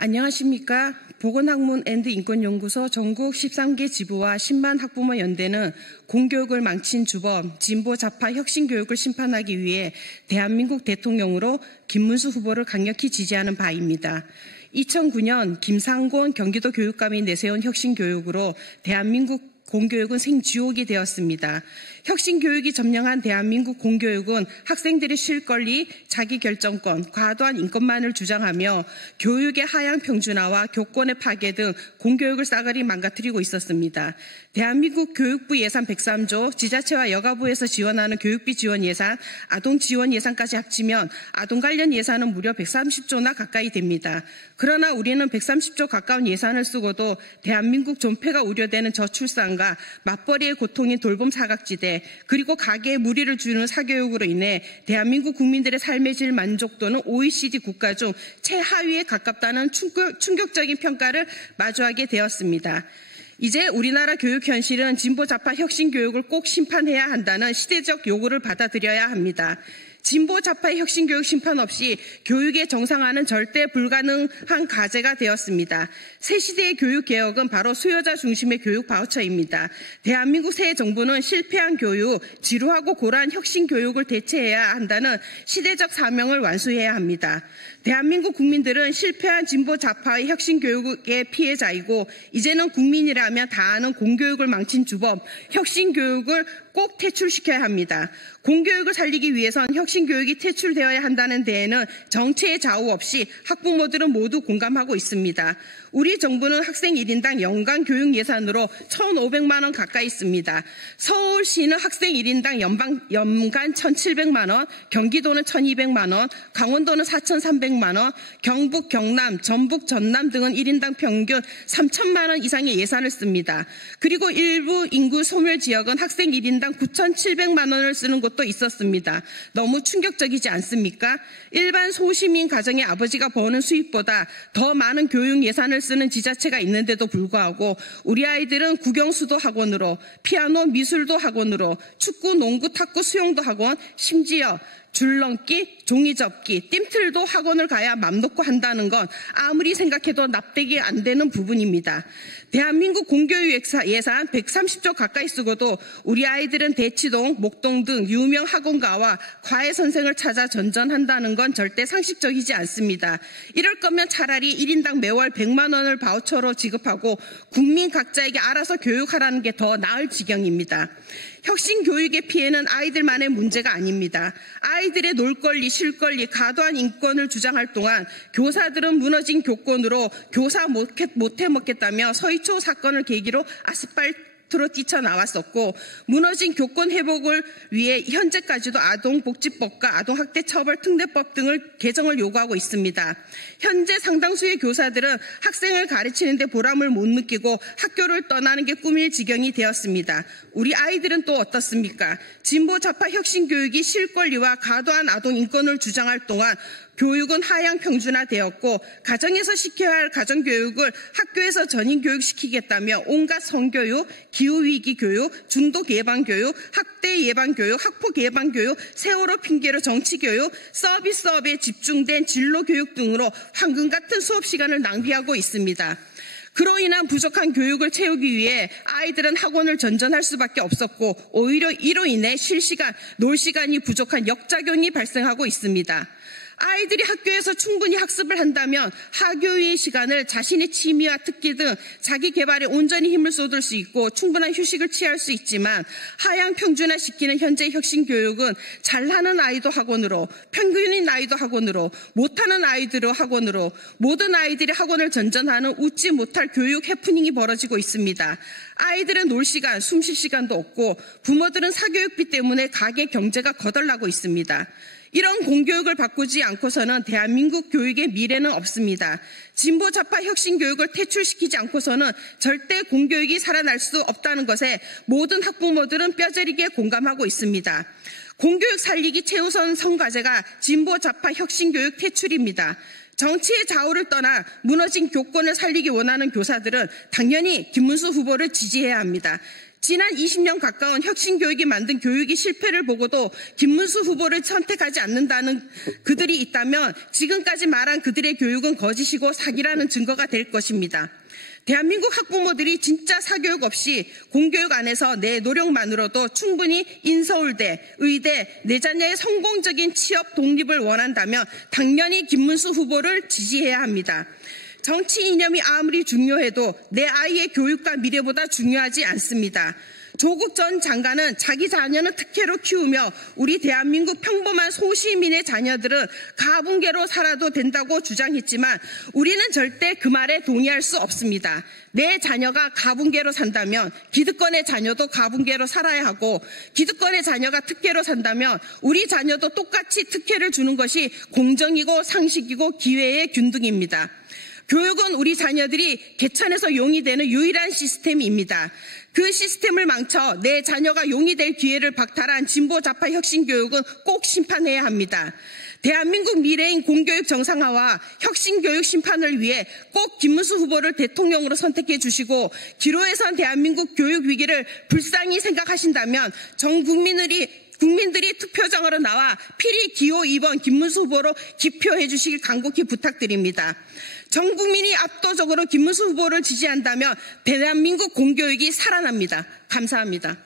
안녕하십니까. 보건학문앤인권연구소 전국 13개 지부와 10만 학부모 연대는 공교육을 망친 주범, 진보 좌파 혁신교육을 심판하기 위해 대한민국 대통령으로 김문수 후보를 강력히 지지하는 바입니다. 2009년 김상곤 경기도 교육감이 내세운 혁신교육으로 대한민국 공교육은 생지옥이 되었습니다. 혁신교육이 점령한 대한민국 공교육은 학생들의 실권리, 자기결정권, 과도한 인권만을 주장하며 교육의 하향 평준화와 교권의 파괴 등 공교육을 싸그리 망가뜨리고 있었습니다. 대한민국 교육부 예산 103조, 지자체와 여가부에서 지원하는 교육비 지원 예산, 아동 지원 예산까지 합치면 아동 관련 예산은 무려 130조나 가까이 됩니다. 그러나 우리는 130조 가까운 예산을 쓰고도 대한민국 존폐가 우려되는 저출산과 맞벌이의 고통인 돌봄 사각지대, 그리고 가계에 무리를 주는 사교육으로 인해 대한민국 국민들의 삶의 질 만족도는 OECD 국가 중 최하위에 가깝다는 충격적인 평가를 마주하게 되었습니다. 이제 우리나라 교육 현실은 진보 좌파 혁신 교육을 꼭 심판해야 한다는 시대적 요구를 받아들여야 합니다. 진보 좌파의 혁신교육 심판 없이 교육의 정상화는 절대 불가능한 과제가 되었습니다. 새 시대의 교육개혁은 바로 수요자 중심의 교육 바우처입니다. 대한민국 새 정부는 실패한 교육, 지루하고 고라한 혁신교육을 대체해야 한다는 시대적 사명을 완수해야 합니다. 대한민국 국민들은 실패한 진보 좌파의 혁신교육의 피해자이고 이제는 국민이라면 다 아는 공교육을 망친 주범, 혁신교육을 꼭 퇴출시켜야 합니다. 공교육을 살리기 위해선 혁신교육이 퇴출되어야 한다는 데에는 정체의 좌우 없이 학부모들은 모두 공감하고 있습니다. 우리 정부는 학생 1인당 연간 교육 예산으로 1,500만 원 가까이 씁니다. 서울시는 학생 1인당 연간 1,700만 원, 경기도는 1,200만 원, 강원도는 4,300만 원, 경북, 경남, 전북, 전남 등은 1인당 평균 3,000만 원 이상의 예산을 씁니다. 그리고 일부 인구 소멸 지역은 학생 1인당 9,700만 원을 쓰는 곳도 있었습니다. 너무 충격적이지 않습니까? 일반 소시민 가정의 아버지가 버는 수입보다 더 많은 교육 예산을 쓰는 지자체가 있는데도 불구하고 우리 아이들은 국영수도 학원으로, 피아노 미술도 학원으로, 축구, 농구, 탁구, 수영도 학원, 심지어 줄넘기, 종이접기, 띰틀도 학원을 가야 맘 놓고 한다는 건 아무리 생각해도 납득이 안 되는 부분입니다. 대한민국 공교육 예산 130조 가까이 쓰고도 우리 아이들은 대치동, 목동 등 유명 학원가와 과외 선생을 찾아 전전한다는 건 절대 상식적이지 않습니다. 이럴 거면 차라리 1인당 매월 100만 원을 바우처로 지급하고 국민 각자에게 알아서 교육하라는 게 더 나을 지경입니다. 혁신교육의 피해는 아이들만의 문제가 아닙니다. 아이들의 놀권리, 쉴권리, 과도한 인권을 주장할 동안 교사들은 무너진 교권으로 교사 못해 먹겠다며 서희초 사건을 계기로 아스팔트로 뛰쳐나왔었고 무너진 교권 회복을 위해 현재까지도 아동복지법과 아동학대처벌특례법 등을 개정을 요구하고 있습니다. 현재 상당수의 교사들은 학생을 가르치는데 보람을 못 느끼고 학교를 떠나는 게 꿈일 지경이 되었습니다. 우리 아이들은 또 어떻습니까? 진보 좌파 혁신교육이 실권리와 과도한 아동 인권을 주장할 동안 교육은 하향 평준화되었고 가정에서 시켜야 할 가정교육을 학교에서 전인교육시키겠다며 온갖 성교육, 기후위기 교육, 중독 예방교육, 학대 예방교육, 학폭 예방교육, 세월호 핑계로 정치교육, 서비스업에 집중된 진로교육 등으로 황금 같은 수업시간을 낭비하고 있습니다. 그로 인한 부족한 교육을 채우기 위해 아이들은 학원을 전전할 수밖에 없었고 오히려 이로 인해 쉴 시간, 놀 시간이 부족한 역작용이 발생하고 있습니다. 아이들이 학교에서 충분히 학습을 한다면 하교의 시간을 자신의 취미와 특기 등 자기 개발에 온전히 힘을 쏟을 수 있고 충분한 휴식을 취할 수 있지만 하향 평준화시키는 현재 혁신교육은 잘하는 아이도 학원으로, 평균인 아이도 학원으로, 못하는 아이들도 학원으로 모든 아이들이 학원을 전전하는 웃지 못할 교육 해프닝이 벌어지고 있습니다. 아이들은 놀 시간, 숨 쉴 시간도 없고 부모들은 사교육비 때문에 가계 경제가 거덜나고 있습니다. 이런 공교육을 바꾸지 않고서는 대한민국 교육의 미래는 없습니다. 진보 좌파 혁신 교육을 퇴출시키지 않고서는 절대 공교육이 살아날 수 없다는 것에 모든 학부모들은 뼈저리게 공감하고 있습니다. 공교육 살리기 최우선 성과제가 진보 좌파 혁신 교육 퇴출입니다. 정치의 좌우를 떠나 무너진 교권을 살리기 원하는 교사들은 당연히 김문수 후보를 지지해야 합니다. 지난 20년 가까운 혁신교육이 만든 교육이 실패를 보고도 김문수 후보를 선택하지 않는다는 그들이 있다면 지금까지 말한 그들의 교육은 거짓이고 사기라는 증거가 될 것입니다. 대한민국 학부모들이 진짜 사교육 없이 공교육 안에서 내 노력만으로도 충분히 인서울대, 의대, 내 자녀의 성공적인 취업 독립을 원한다면 당연히 김문수 후보를 지지해야 합니다. 정치 이념이 아무리 중요해도 내 아이의 교육과 미래보다 중요하지 않습니다. 조국 전 장관은 자기 자녀는 특혜로 키우며 우리 대한민국 평범한 소시민의 자녀들은 가분개로 살아도 된다고 주장했지만 우리는 절대 그 말에 동의할 수 없습니다. 내 자녀가 가분개로 산다면 기득권의 자녀도 가분개로 살아야 하고 기득권의 자녀가 특혜로 산다면 우리 자녀도 똑같이 특혜를 주는 것이 공정이고 상식이고 기회의 균등입니다. 교육은 우리 자녀들이 개천에서 용이 되는 유일한 시스템입니다. 그 시스템을 망쳐 내 자녀가 용이 될 기회를 박탈한 진보 좌파 혁신 교육은 꼭 심판해야 합니다. 대한민국 미래인 공교육 정상화와 혁신교육 심판을 위해 꼭 김문수 후보를 대통령으로 선택해 주시고 기로에 선 대한민국 교육 위기를 불쌍히 생각하신다면 전 국민들이 투표장으로 나와 필히 기호 2번 김문수 후보로 기표해 주시길 간곡히 부탁드립니다. 전 국민이 압도적으로 김문수 후보를 지지한다면 대한민국 공교육이 살아납니다. 감사합니다.